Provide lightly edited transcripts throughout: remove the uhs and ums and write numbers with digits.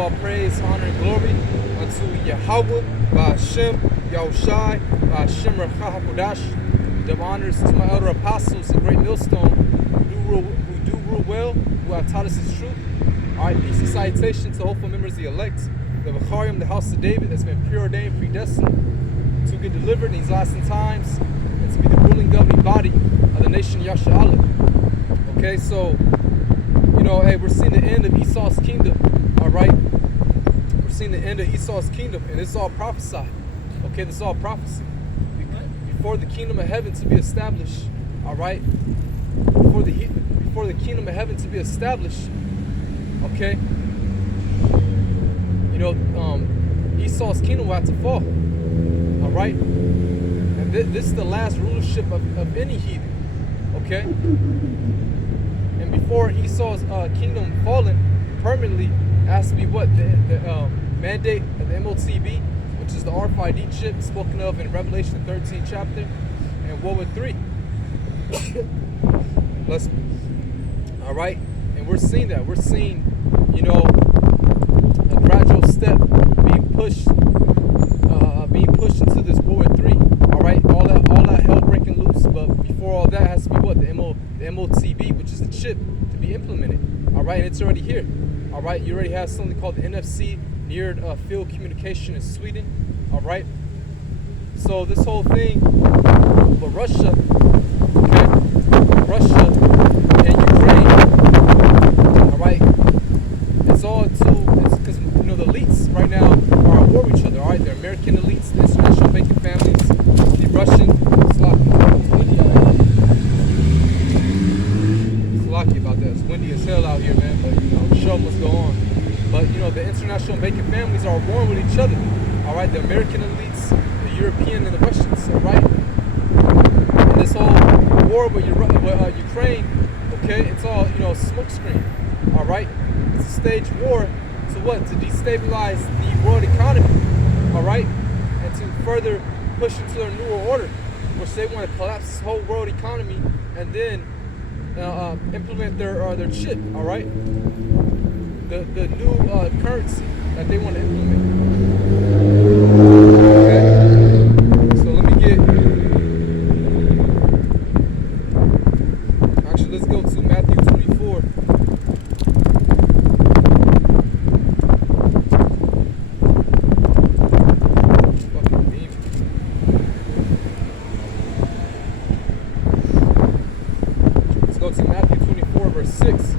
all praise, honor, and glory unto Yahweh, Ba'Shem, Yahushai, Ba'Shem Rachah HaKodash. Give honors to my elder apostles, the great millstone, who do rule well, who have taught us his truth. Alright, peace and salutation to hopeful members of the elect, the Vacharium, the house of David, that's been preordained, predestined to get delivered in these last end times, and to be the ruling governing body of the nation Yasha Allah. Okay, so, hey, we're seeing the end of Esau's kingdom, alright? We're seeing the end of Esau's kingdom, and it's all prophesied. Okay, this is all prophecy. Before the kingdom of heaven to be established, alright? Before the kingdom of heaven to be established, okay? Esau's kingdom will have to fall, alright? And this is the last rulership of any heathen, okay? And before Esau's kingdom fallen permanently, it has to be what? The mandate of the MOTB, which is the RFID chip spoken of in Revelation 13 chapter and World War III. Alright? And we're seeing that. We're seeing, a gradual step being pushed into this World War III. Alright? All that hell breaking loose, but before all that has to be what? The MOTB, which is the chip, to be implemented. Alright, and it's already here. Alright, you already have something called the NFC, near field communication in Sweden. Alright? So this whole thing, but Russia, okay? Russia and Ukraine, alright? It's because the elites right now are at war with each other, alright? The American elites, the international banking families, the Russian, Slocky about that. It's windy as hell out here, man, but the show must go on. But the international banking families are warring with each other. Alright, the American elites, the European and the Russians, alright? And this whole war with Ukraine, okay, it's all, smokescreen. Alright? It's a staged war to what? To destabilize the world economy. Alright? And to further push into their new world order, which they want to collapse this whole world economy and then implement their chip, alright? The new currency that they want to implement. Okay? So let me let's go to Matthew 24. Fucking demon. Let's go to Matthew 24, verse 6.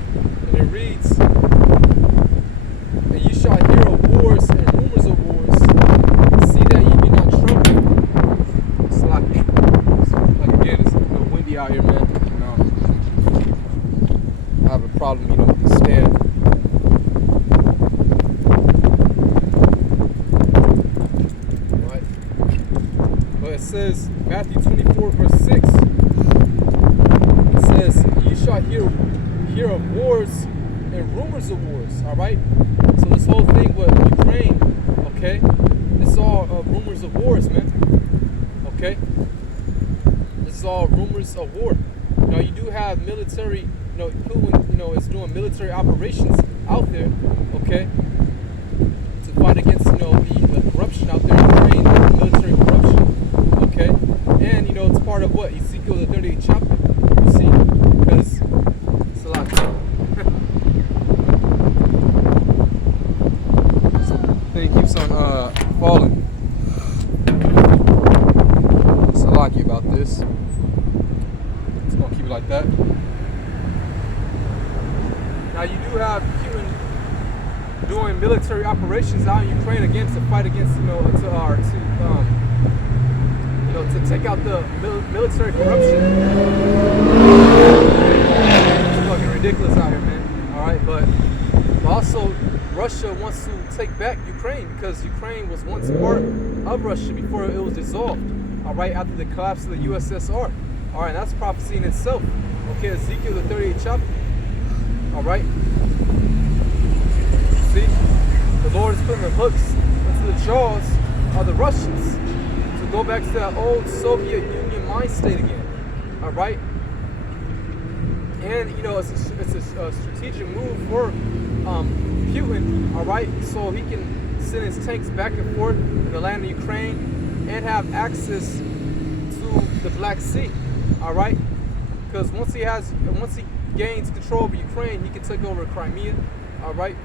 And it reads, "And ye shall hear of wars and rumors of wars. See that ye be not troubled." It's like again, it's a little windy out here, man. I have a problem, with the stand. Right? But it says, Matthew 24, verse 6, it says, "Ye shall hear of wars and rumors of wars." Alright? So this whole thing with Ukraine, okay, this is all rumors of wars, man. Okay? This is all rumors of war. Now you do have military, who is doing military operations out there, okay, to fight against, the corruption out there in Ukraine, the military corruption, okay, and, it's part of what? Ezekiel, the 38th chapter, you see, because it's a lot. Thing keeps on falling. It's a lot about this. It's gonna keep it like that. Now you do have Putin doing military operations out in Ukraine again to fight against, to take out the military corruption. It's fucking ridiculous out here, man. All right, but also Russia wants to take back Ukraine because Ukraine was once part of Russia before it was dissolved. All right, after the collapse of the USSR. All right, that's prophecy in itself. Okay, Ezekiel the 38th chapter. All right. See, the Lord is putting the hooks into the jaws of the Russians to go back to that old Soviet Union mind state again. All right. And it's a strategic move for Putin, all right, so he can send his tanks back and forth in the land of Ukraine and have access to the Black Sea, all right, because once he gains control of Ukraine, he can take over Crimea, all right.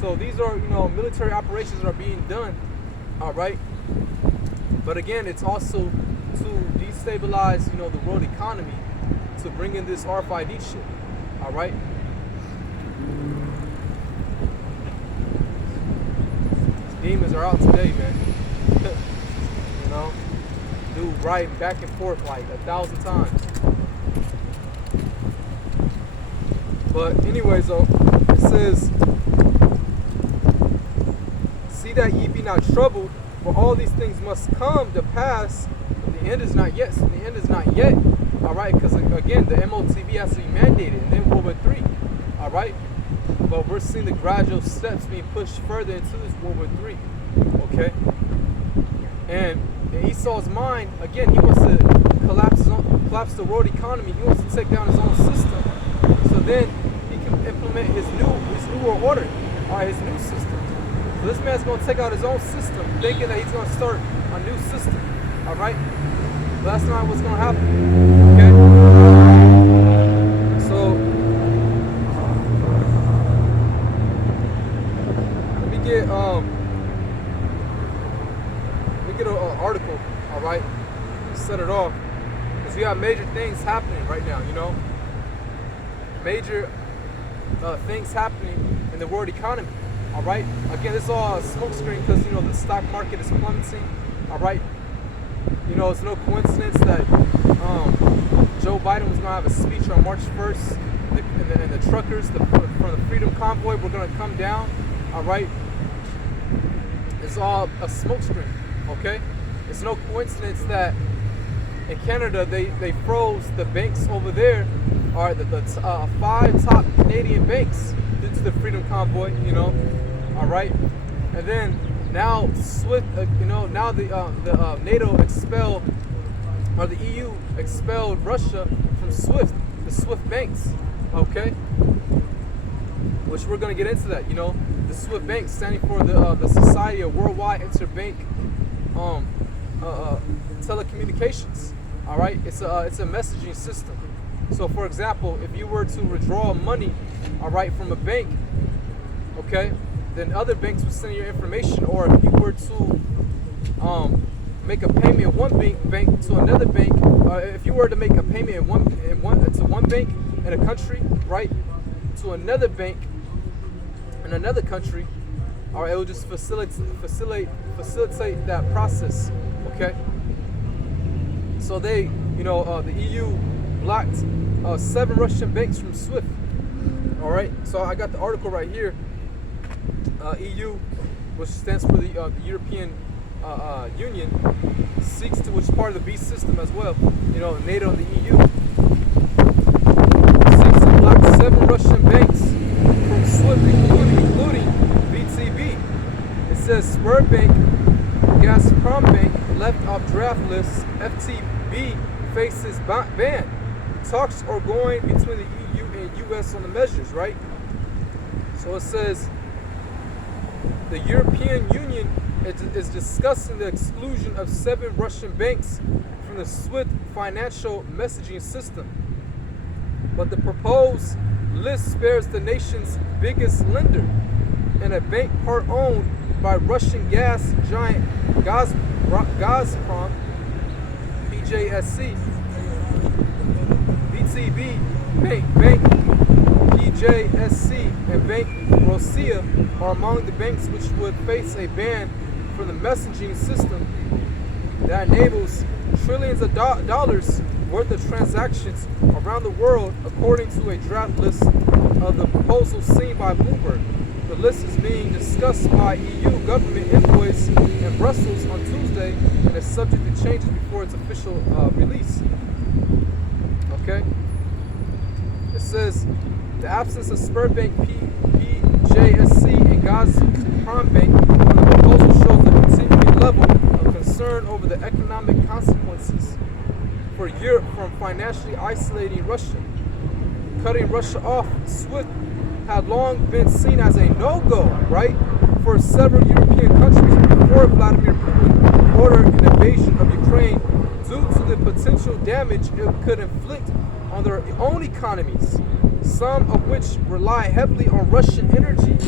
So these are, military operations that are being done, all right. But again, it's also to destabilize, the world economy, to bring in this RFID shit, all right. Demons are out today, man. Dude, riding back and forth like 1,000 times. But anyways, though, it says, "See that ye be not troubled, for all these things must come to pass, but the end is not yet." So the end is not yet, all right? Because again, the MOTB has to be mandated, and then World War III, all right? But we're seeing the gradual steps being pushed further into this World War III, okay? And in Esau's mind, again, he wants to collapse the world economy. He wants to take down his own system, so then he can implement his new world order, or his new system. So this man's going to take out his own system, thinking that he's going to start a new system, all right? But that's not what's going to happen, okay? So let me get an article, all right? Set it off, because we have major things happening right now, major things happening in the world economy, all right? Again, this is all a smokescreen because, the stock market is plummeting, all right? It's no coincidence that Joe Biden was going to have a speech on March 1st, and the truckers from the Freedom Convoy were going to come down, all right? It's all a smokescreen, okay? It's no coincidence that in Canada they froze the banks over there, or the 5 top Canadian banks due to the Freedom Convoy, all right? And then now SWIFT, now the NATO expelled, or the EU expelled Russia from SWIFT, the SWIFT banks, okay? Which we're gonna get into that, the SWIFT banks standing for the Society of Worldwide Interbank Telecommunications, all right? It's a messaging system. So, for example, if you were to withdraw money, all right, from a bank, okay, then other banks would send your information. Or if you were to make a payment in one bank to another bank, if you were to make a payment to one bank in a country, right, to another bank in another country, all right, it will just facilitate that process, okay? So they, the EU blocked 7 Russian banks from SWIFT. All right, so I got the article right here. EU, which stands for the European Union, which is part of the beast system as well. NATO and the EU seeks to block 7 Russian banks from SWIFT, including VTB. It says Sberbank, Gazprom Bank left off draft list. FTB faces ban. Talks are going between the EU and US on the measures, right? So it says the European Union is discussing the exclusion of 7 Russian banks from the SWIFT financial messaging system. But the proposed list spares the nation's biggest lender and a bank part owned by Russian gas giant Gazprom, BJSC. VTB, Bank PJSC, and Bank Rossiya are among the banks which would face a ban for the messaging system that enables trillions of dollars worth of transactions around the world, according to a draft list of the proposal seen by Bloomberg. The list is being discussed by EU government envoys in Brussels on Tuesday and is subject to changes before its official release. Okay? It says the absence of Sberbank, PJSC, and Gazprom Bank on the proposal shows a continuing level of concern over the economic consequences for Europe from financially isolating Russia. Cutting Russia off SWIFT had long been seen as a no-go, right, for several European countries before Vladimir Putin ordered an invasion of Ukraine due to the potential damage it could inflict on their own economies, some of which rely heavily on Russian energy.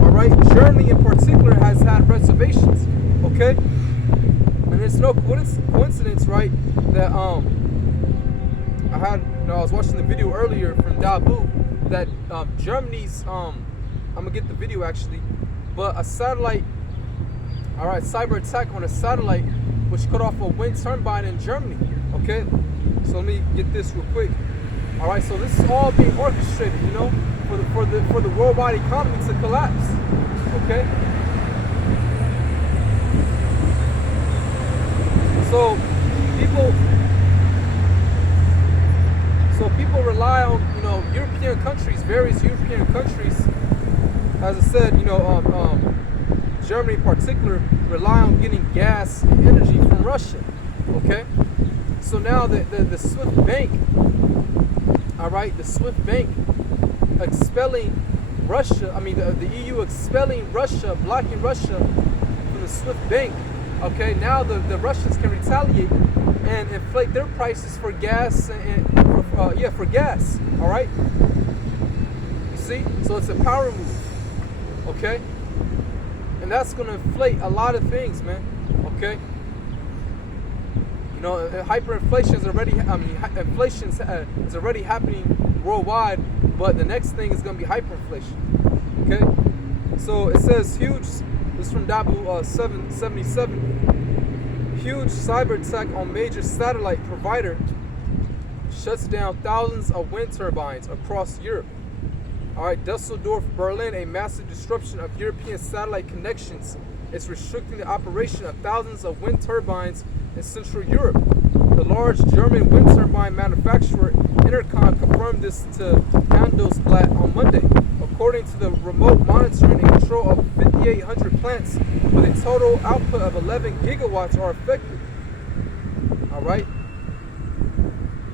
All right, Germany in particular has had reservations. Okay, and it's no coincidence, right, that I was watching the video earlier from Dabu that Germany's I'm gonna get the video actually, but a satellite, all right, cyber attack on a satellite which cut off a wind turbine in Germany. Okay, so let me get this real quick. All right, so this is all being orchestrated, you know, for the worldwide economy to collapse. Okay. So people rely on, you know, European countries, various European countries. As I said, you know, Germany in particular rely on getting gas and energy from Russia. Okay, so now the SWIFT bank, all right, the SWIFT bank expelling Russia. I mean the EU expelling Russia, blocking Russia from the SWIFT bank. Okay, now the Russians can retaliate and inflate their prices for gas for gas. All right, you see, so it's a power move. Okay, and that's going to inflate a lot of things, man. Okay, you know, hyperinflation is already. I mean, inflation is already happening worldwide, but the next thing is going to be hyperinflation. Okay, so it says huge. This is from Dabu 777. Huge cyber attack on major satellite provider shuts down thousands of wind turbines across Europe. All right, Dusseldorf, Berlin, a massive disruption of European satellite connections is restricting the operation of thousands of wind turbines in Central Europe. The large German wind turbine manufacturer Intercon confirmed this to Handelsblatt on Monday. According to the remote monitoring and control of 5,800 plants with a total output of 11 gigawatts are affected. All right.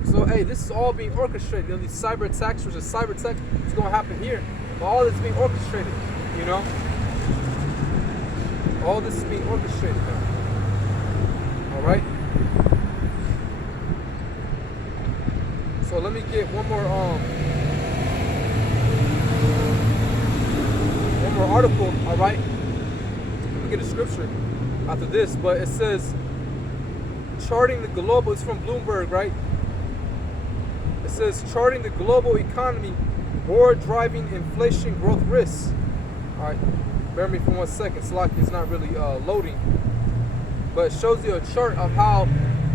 So, hey, this is all being orchestrated. You know, these cyber attacks, which is cyber attack, is going to happen here. But all this is being orchestrated, you know. All this is being orchestrated now. All right. So let me get one more article. All right. Let me get a scripture after this, but it says charting the global. It's from Bloomberg, right? It says charting the global economy, war driving inflation growth risks. All right, bear me for 1 second. Slack is not really loading, but it shows you a chart of how,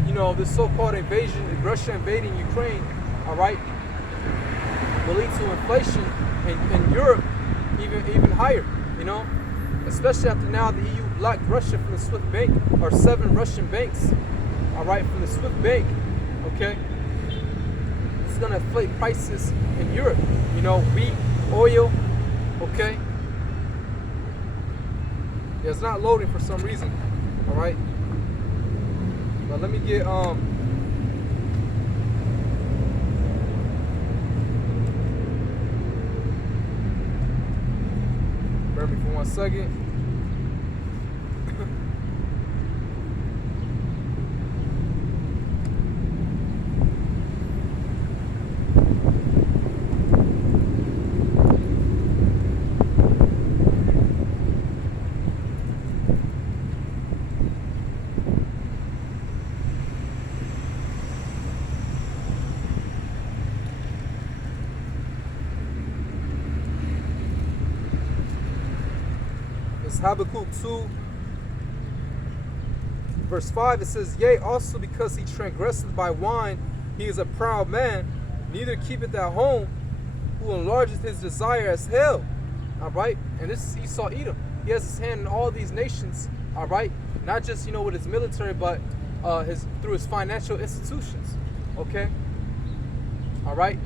you know, this so-called invasion, Russia invading Ukraine, all right, will lead to inflation in Europe even higher, you know, especially after now the EU blocked Russia from the SWIFT bank, or 7 Russian banks, all right, from the SWIFT bank. Okay, it's gonna inflate prices in Europe, you know, wheat, oil. Okay, yeah, it's not loading for some reason. All right, but let me get bear me for 1 second. Habakkuk 2, verse 5, it says, yea, also because he transgresseth by wine, he is a proud man, neither keepeth at home, who enlargeth his desire as hell. All right, and this is Esau Edom. He has his hand in all these nations, all right, not just, you know, with his military, but through his financial institutions. Okay, all right,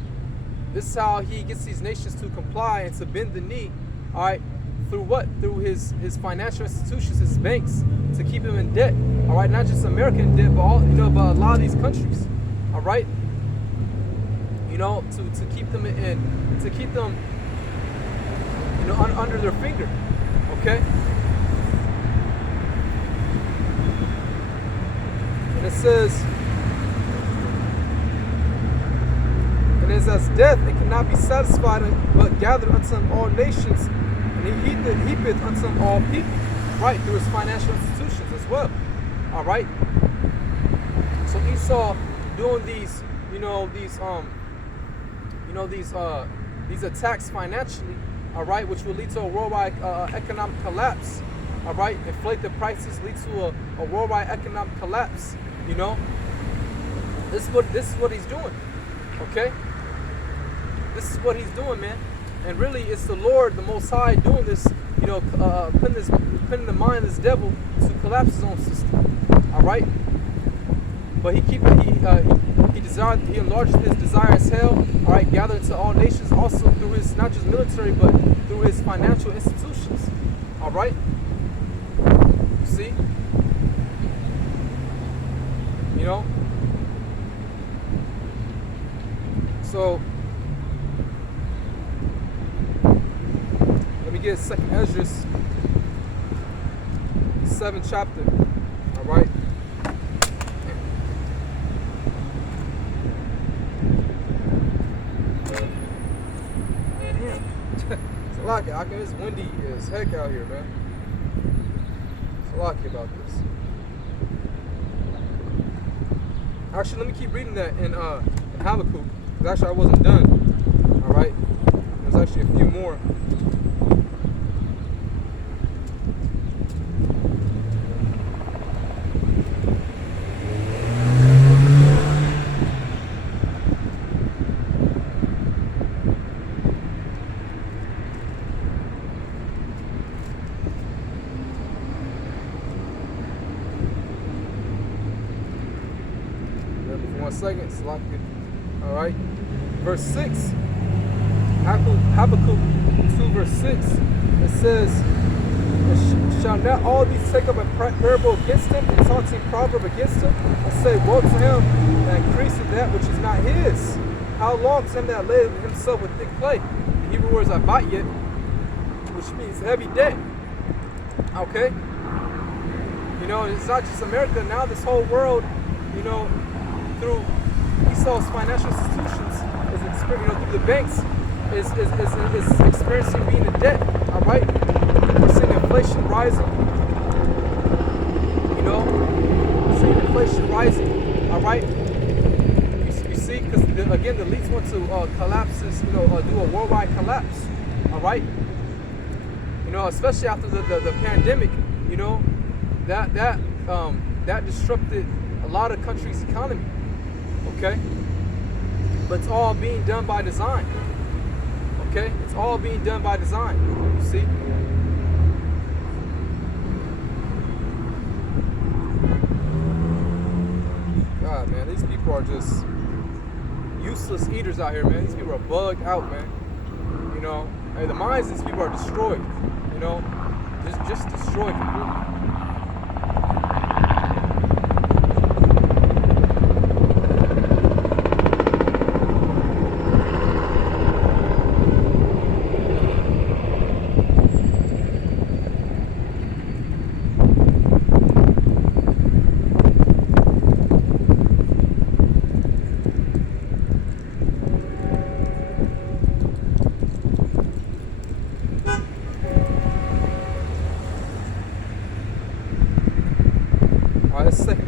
this is how he gets these nations to comply and to bend the knee. All right, through what? Through his financial institutions, his banks, to keep him in debt. All right, not just American debt, but all, you know, but a lot of these countries. All right, you know, to keep them under their finger. Okay? And it says, and it is as death, it cannot be satisfied, but gathered unto him all nations, and he heapeth unto him all people, right, through his financial institutions as well. All right. So Esau doing these, these attacks financially, all right, which will lead to a worldwide economic collapse. All right, inflate the prices, lead to a worldwide economic collapse. This is what he's doing. Okay, this is what he's doing, man. And really, it's the Lord, the Most High, doing this. Putting the mind of this devil to collapse his own system. All right, but he enlarges his desire as hell. All right, gathered to all nations, also through his not just military, but through his financial institutions. All right, you see, So let me get 2nd Ezra, 7th chapter. All right. Damn. It's windy as heck out here, man. It's a lot about this. Actually, let me keep reading that in Habakkuk. Because actually I wasn't done. All right. There's actually a few more. Second, all right, verse 6, Habakkuk 2 verse 6, it says, shall not all these take up a parable against him, and taunting proverb against him, and say, woe to him that increaseth that which is not his? How long to him that layeth himself with thick clay? The Hebrew word is abayit, which means heavy debt. Okay, it's not just America now. This whole world, through Esau's financial institutions, through the banks, is experiencing being in debt. All right, we're seeing inflation rising. We're seeing inflation rising. All right, you see, because again, the elites want to collapse this, do a worldwide collapse. All right, especially after the pandemic, that disrupted a lot of countries' economy. Okay, but it's all being done by design. Okay, it's all being done by design. You see, God, man, these people are just useless eaters out here, man. These people are bugged out, man. Hey, the minds of these people are destroyed. Just destroyed completely.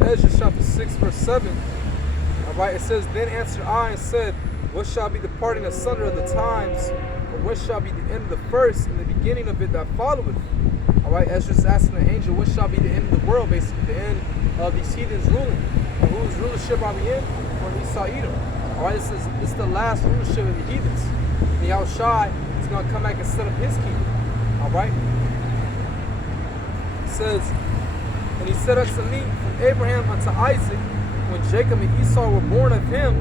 Ezra chapter 6 verse 7. Alright, it says, then answered I and said, what shall be the parting asunder of the times, or what shall be the end of the first and the beginning of it that followeth? Alright, Ezra's asking the angel, what shall be the end of the world, basically the end of these heathens ruling. And whose rulership are we in? For Esau Edom. Alright, it's the last rulership of the heathens. The Yahushai is going to come back and set up his kingdom. Alright? It says, and he said unto me, from Abraham unto Isaac, when Jacob and Esau were born of him,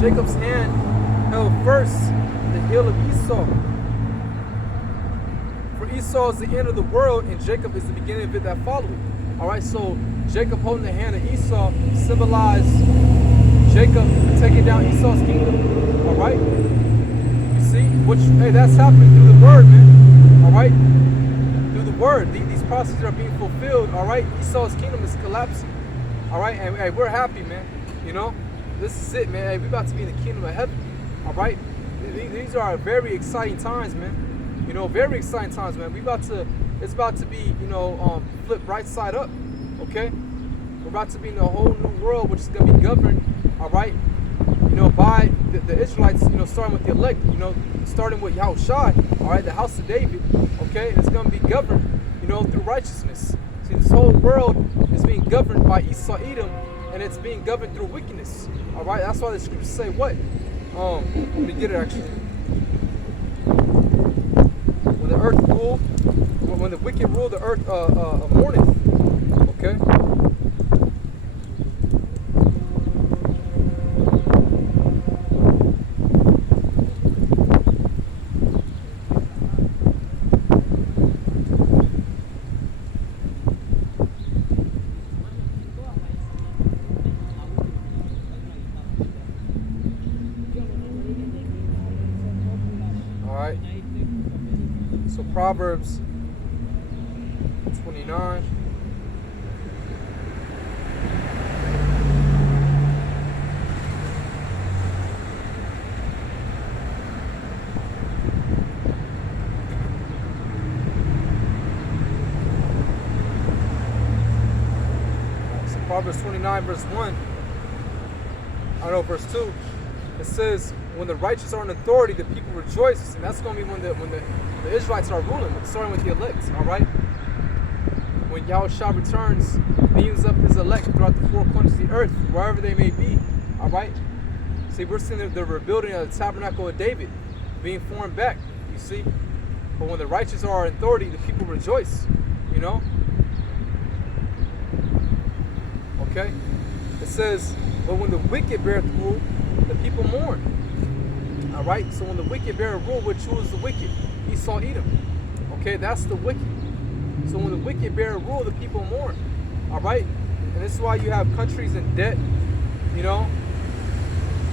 Jacob's hand held first the heel of Esau. For Esau is the end of the world, and Jacob is the beginning of it that followeth. Alright, so Jacob holding the hand of Esau symbolized Jacob taking down Esau's kingdom. Alright? You see? which, hey, that's happening through the word, man. All right, through the word, these prophecies are being fulfilled. All right, Esau's kingdom is collapsing. All right, and hey, we're happy, man. You know, this is it, man. Hey, we're about to be in the kingdom of heaven. All right, these are very exciting times, man. You know, very exciting times, man. It's about to be, you know, flip right side up. Okay, we're about to be in a whole new world, which is gonna be governed. All right, you know, by the Israelites. You know, starting with the elect. You know, starting with Yahushua. All right, the house of David. Okay, and it's gonna be governed, you know, through righteousness. See, this whole world is being governed by Esau Edom, and it's being governed through wickedness. All right, that's why the scriptures say what? Let me get it actually. When the earth rule, when the wicked rule, the earth mourneth. Okay. So Proverbs 29. So Proverbs 29 verse 1. I don't know, verse 2. It says, when the righteous are in authority, the people rejoice. And that's going to be when the Israelites are ruling, starting with the elect, all right? When Yahushua returns, beams up his elect throughout the four corners of the earth, wherever they may be, all right? See, we're seeing the rebuilding of the tabernacle of David being formed back, you see? But when the righteous are in authority, the people rejoice, you know? Okay? It says, but when the wicked beareth rule, the people mourn. All right, so when the wicked bear rule, which who is the wicked? Esau Edom. Okay, that's the wicked. So when the wicked bear rule, the people mourn. All right, and this is why you have countries in debt, you know,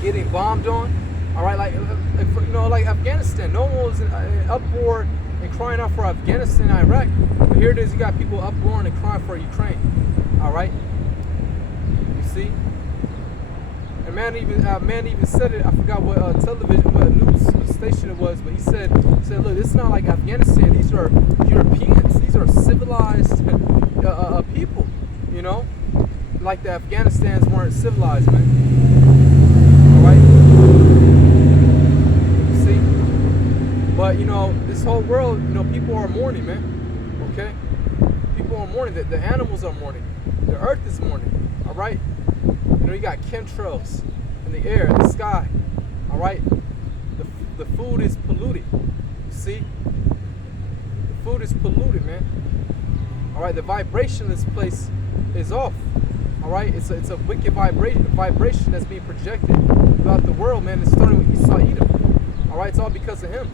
getting bombed on. All right, like you know, like Afghanistan. No one was in uproar and crying out for Afghanistan, and Iraq. But here it is, you got people uproaring and crying for Ukraine. All right, you see. And man even said it. I forgot what television, what news station it was, but he said, look, it's not like Afghanistan. These are Europeans. These are civilized people. You know, like the Afghanistans weren't civilized, man. All right. You see, but you know, this whole world, you know, people are mourning, man. Okay, people are mourning. The animals are mourning. The earth is mourning. All right. You know, you got chemtrails in the air, in the sky. All right, the food is polluted. You see, the food is polluted, man. All right, the vibration in this place is off. All right, it's a wicked vibration that's being projected throughout the world, man. It's starting with Esau Edom. All right, it's all because of him.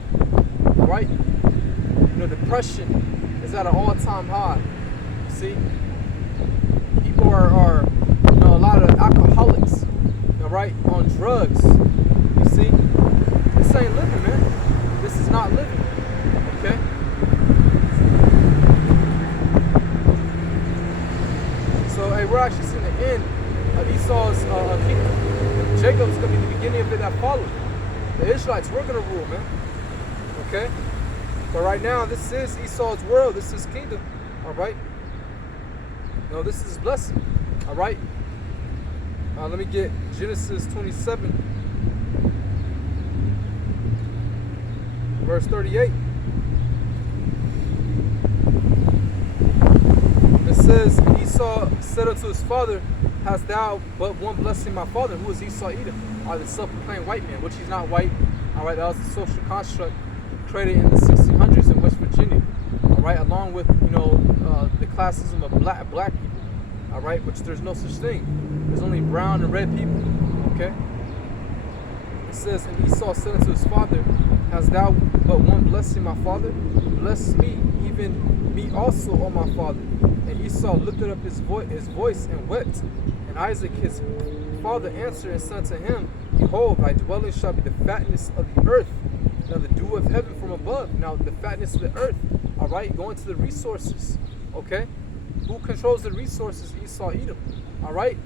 All right, you know, depression is at an all-time high. You see, people are you know, a lot of alcoholics, all right, on drugs. You see, this ain't living, man. This is not living. Okay. So, hey, we're actually seeing the end of Esau's kingdom. Jacob's gonna be the beginning of it that followed. The Israelites, we're gonna rule, man. Okay. But right now, this is Esau's world. This is kingdom. All right. No, this is his blessing. All right. Let me get Genesis 27, verse 38. It says, Esau said unto his father, hast thou but one blessing, my father? Who is Esau Edom? The self-proclaimed white man, which he's not white. All right, that was a social construct created in the 1600s in West Virginia. All right, along with, you know, the classism of black people. All right, which there's no such thing. There's only brown and red people. Okay. It says, and Esau said unto his father, hast thou but one blessing, my father? Bless me, even me also, O my father. And Esau lifted up his voice and wept. And Isaac his father answered and said to him, behold, thy dwelling shall be the fatness of the earth. Now the dew of heaven from above. Now the fatness of the earth. All right, going to the resources. Okay, who controls the resources? Esau, Edom. All right,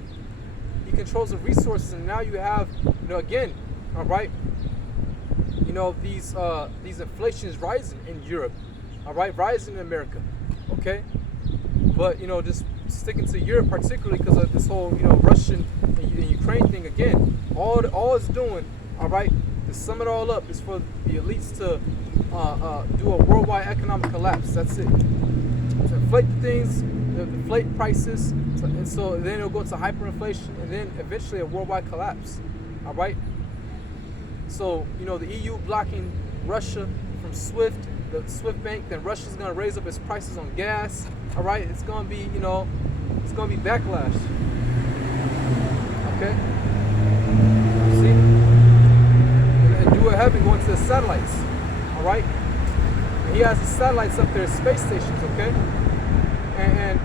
he controls the resources, and now you have, again, all right, these inflation is rising in Europe. All right, rising in America. Okay, but just sticking to Europe particularly because of this whole Russian and Ukraine thing again. All it's doing, all right, to sum it all up, is for the elites to do a worldwide economic collapse. That's it. To inflate the things, to inflate prices, and so then it'll go to hyperinflation, and then eventually a worldwide collapse. All right. So the EU blocking Russia from SWIFT, the SWIFT bank. Then Russia's gonna raise up its prices on gas. All right. It's gonna be it's gonna be backlash. Okay. See. And do what happened going to the satellites. All right. And he has the satellites up there, space stations. Okay. And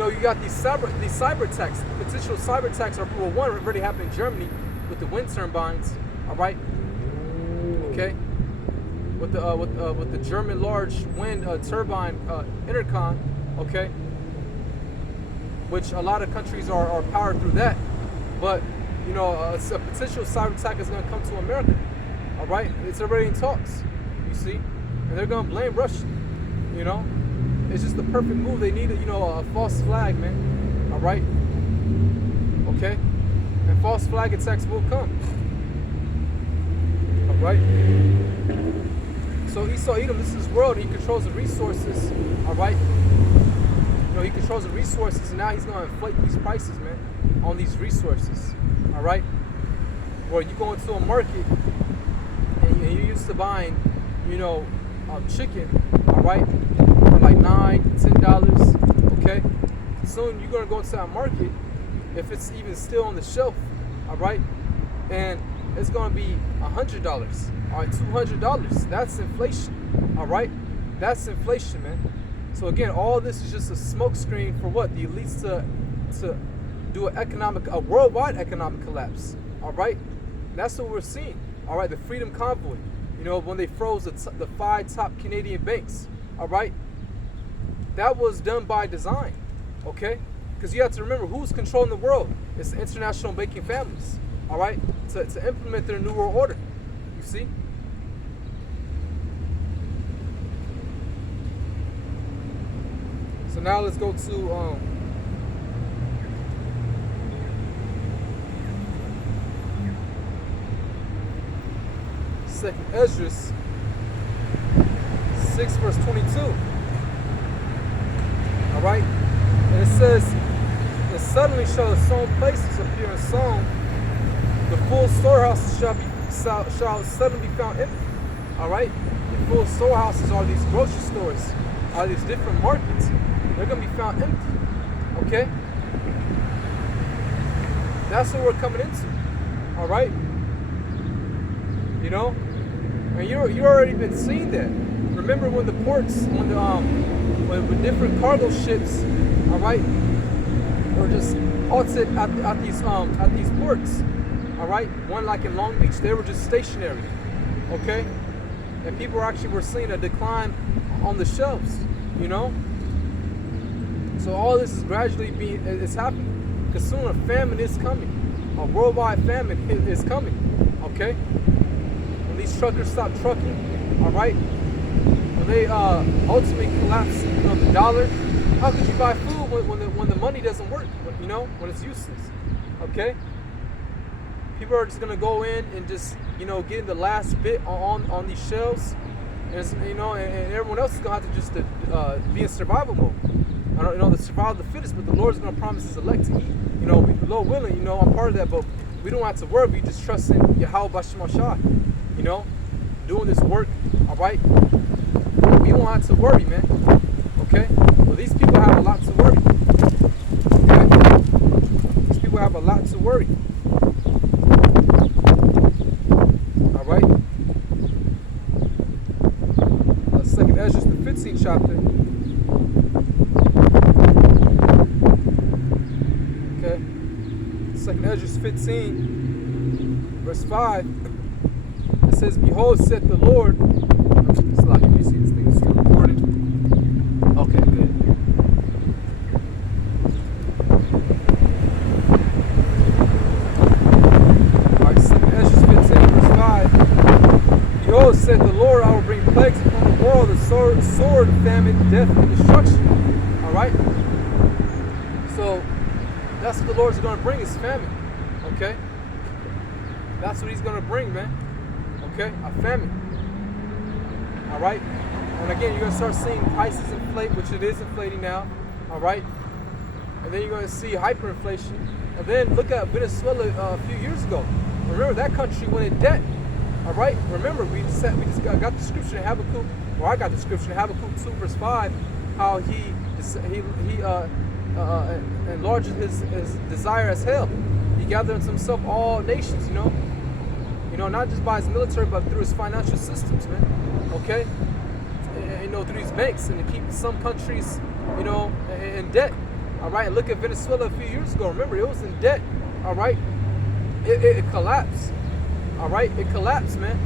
you got these cyber attacks, potential cyber attacks are one already happened in Germany with the wind turbines, all right, okay, with the German large wind turbine intercon, okay, which a lot of countries are powered through that, but a potential cyber attack is going to come to America, all right, it's already in talks, you see, and they're going to blame Russia, It's just the perfect move. They need a false flag, man. All right? Okay? And false flag attacks will come. All right? So Esau Edom, this is his world. He controls the resources. All right? He controls the resources, and now he's going to inflate these prices, man, on these resources. All right? Or you go into a market, and you're used to buying, chicken, all right? Like $9, $10, okay? Soon you're gonna go into that market, if it's even still on the shelf, all right? And it's gonna be $100, all right, $200. That's inflation, all right? That's inflation, man. So again, all this is just a smokescreen for what? The elites to do a worldwide economic collapse, all right? That's what we're seeing, all right? The Freedom Convoy, when they froze the 5 top Canadian banks, all right? That was done by design, okay? Because you have to remember who's controlling the world. It's the international banking families, all right? To implement their New World Order, you see? So now let's go to Second Esdras 6 verse 22. All right, and it says, "And suddenly shall the sown places appear in song; the full storehouses shall suddenly be found empty." All right, the full storehouses are these grocery stores, are these different markets. They're gonna be found empty. Okay, that's what we're coming into. All right, and you already been seeing that. Remember when the ports, when different cargo ships, all right, were just halted at these ports, all right. One like in Long Beach, they were just stationary, okay, and people were seeing a decline on the shelves, So all this is gradually it's happening, because soon a famine is coming, a worldwide famine is coming, okay. When these truckers stop trucking, all right. When they ultimately collapse, the dollar. How could you buy food when the money doesn't work? When it's useless. Okay. People are just gonna go in and just get the last bit on these shelves, and and everyone else is gonna have to just be in survival mode. I don't the survival of the fittest, but the Lord's gonna promise His elect to eat. Lord willing, I'm part of that, but we don't have to worry. We just trust in Yahweh B'Shem Ashai, doing this work. All right. We don't have to worry, man. Okay? Well, these people have a lot to worry. Okay? These people have a lot to worry. All right? Second Esdras, the 15th chapter. Okay? Second Esdras 15, verse 5. says, behold, saith the Lord. It's like, let me see, this thing is still recording. Okay, good. Alright, Exodus 15, verse 5. Behold, said the Lord, I will bring plagues upon the world, the sword, famine, death, and destruction. Alright? So, that's what the Lord's going to bring, is famine. Okay? That's what he's going to bring, man. Okay? A famine. Alright? And again, you're going to start seeing prices inflate, which it is inflating now. Alright? And then you're going to see hyperinflation. And then look at Venezuela a few years ago. Remember, that country went in debt. Alright? Remember, we just got the scripture in Habakkuk, or I got the scripture in Habakkuk 2 verse 5, how he enlarges his desire as hell. He gathered unto himself all nations, you know, not just by his military, but through his financial systems, man. Okay, and, through these banks, and to keep some countries, in debt. All right, look at Venezuela a few years ago. Remember, it was in debt. All right, it collapsed. All right, it collapsed, man.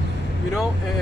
And